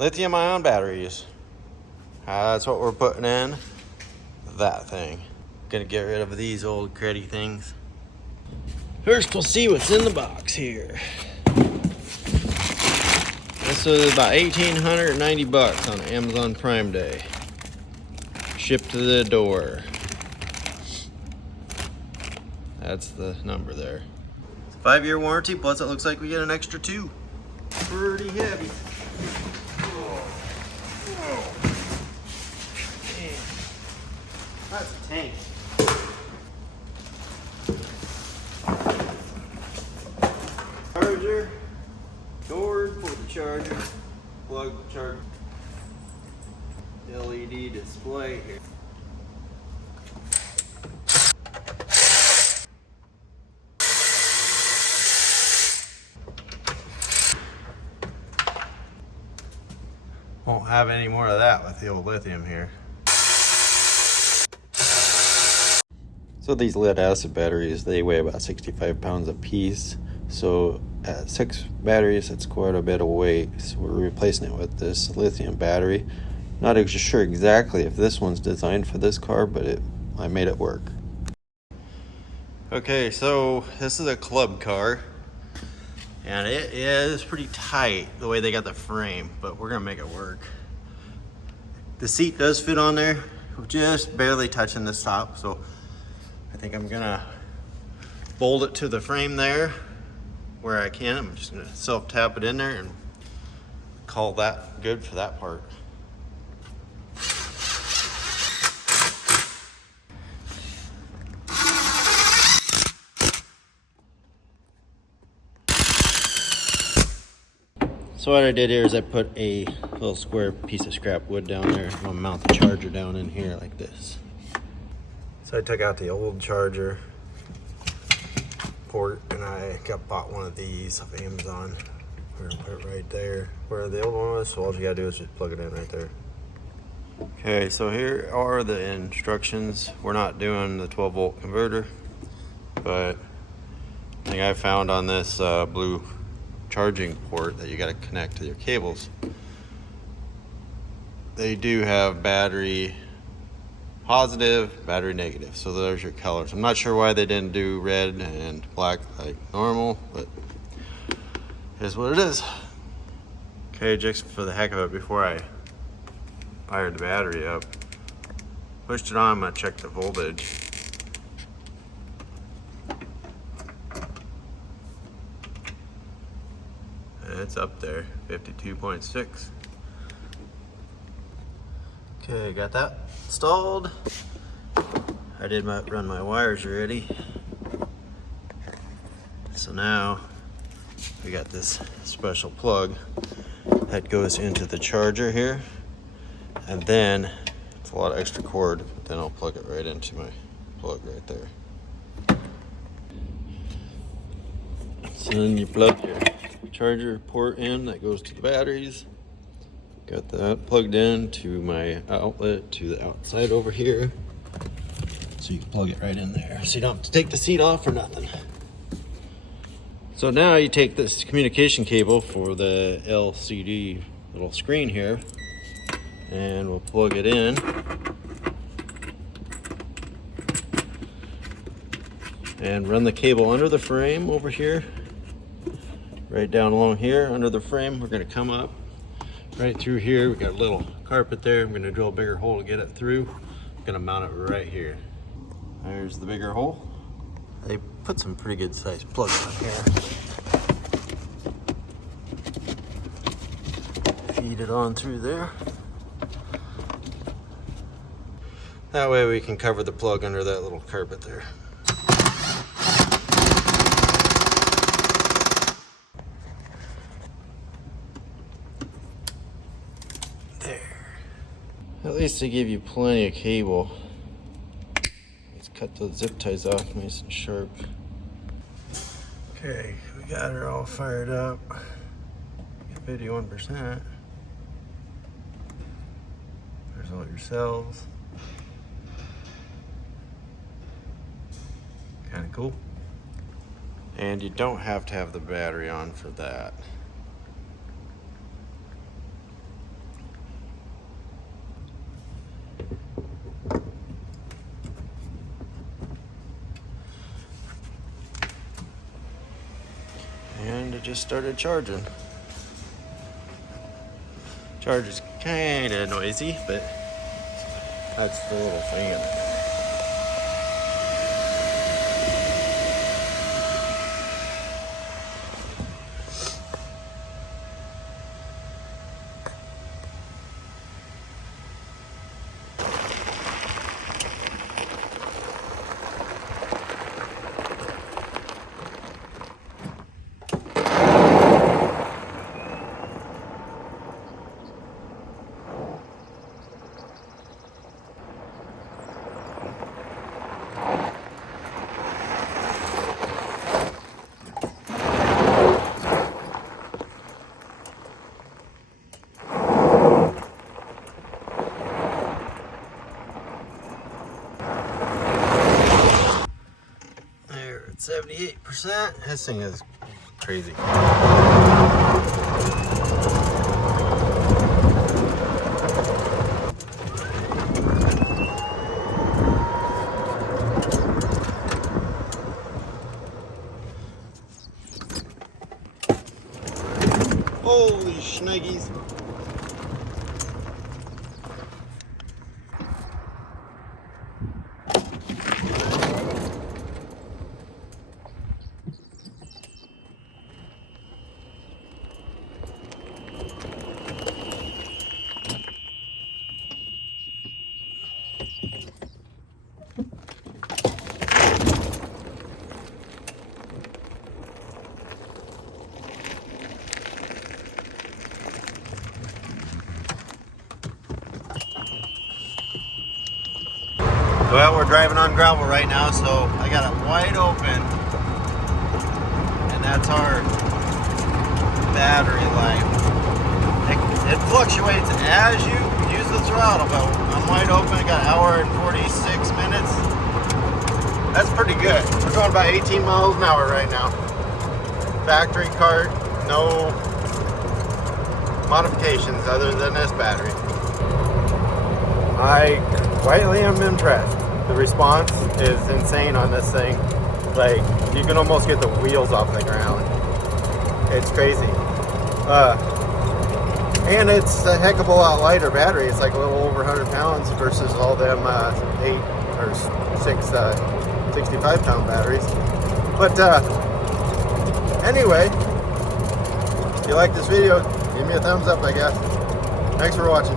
lithium ion batteries. That's what we're putting in that thing. Gonna get rid of these old cruddy things. First, we'll see what's in the box here. This was about $1,890 on Amazon Prime Day. Shipped to the door. That's the number there. 5-year warranty, plus it looks like we get an extra 2. Pretty heavy. Whoa. That's a tank. Charger, cord for the charger, plug charger, LED display here. Won't have any more of that with the old lithium here. So these lead acid batteries, they weigh about 65 pounds a piece. So at 6 batteries, that's quite a bit of weight. So we're replacing it with this lithium battery. Not sure exactly if this one's designed for this car, but I made it work. Okay, so this is a club car. And it is pretty tight the way they got the frame, but we're gonna make it work. The seat does fit on there, just barely touching this top, so I think I'm gonna bolt it to the frame there where I can. I'm just gonna self-tap it in there and call that good for that part. So what I did here is I put a little square piece of scrap wood down there. I'm gonna mount the charger down in here like this. So I took out the old charger port and I bought one of these off Amazon. We're gonna put it right there where the old one was, so all you gotta do is just plug it in right there. Okay, so here are the instructions. We're not doing the 12-volt converter, but the thing I found on this blue charging port that you got to connect to your cables, they do have battery positive, battery negative, so there's your colors. I'm not sure why they didn't do red and black like normal, but it is what it is. Okay, just for the heck of it, before I fired the battery up, pushed it on, I'm gonna check the voltage. It's up there, 52.6. Okay, got that installed. I did run my wires already. So now we got this special plug that goes into the charger here. And then it's a lot of extra cord, but then I'll plug it right into my plug right there. So then you plug your charger port in that goes to the batteries. Got that plugged in to my outlet to the outside over here. So you can plug it right in there. So you don't have to take the seat off or nothing. So now you take this communication cable for the LCD little screen here and we'll plug it in. And run the cable under the frame over here. Right down along here under the frame. We're going to come up right through here. We got a little carpet there. I'm going to drill a bigger hole to get it through. I'm going to mount it right here. There's the bigger hole. They put some pretty good sized plugs on here. Feed it on through there. That way we can cover the plug under that little carpet there. At least they give you plenty of cable. Let's cut those zip ties off nice and sharp. Okay, we got her all fired up. 51%. There's all your cells. Kind of cool. And you don't have to have the battery on for that. just started charging. Charger's kind of noisy, but that's the little fan. There, it's 78%. This thing is crazy. Holy schneggis. Well, we're driving on gravel right now, so I got it wide open, and that's our battery life. It fluctuates as you use the throttle, but I'm wide open. I got an hour and 46 minutes. That's pretty good. We're going about 18 miles an hour right now. Factory cart, no modifications other than this battery. I quietly am impressed. The response is insane on this thing. Like, you can almost get the wheels off the ground. It's crazy. And it's a heck of a lot lighter battery. It's like a little over 100 pounds versus all them 8 or 6 65-pound batteries. But anyway, if you like this video, give me a thumbs up, I guess. Thanks for watching.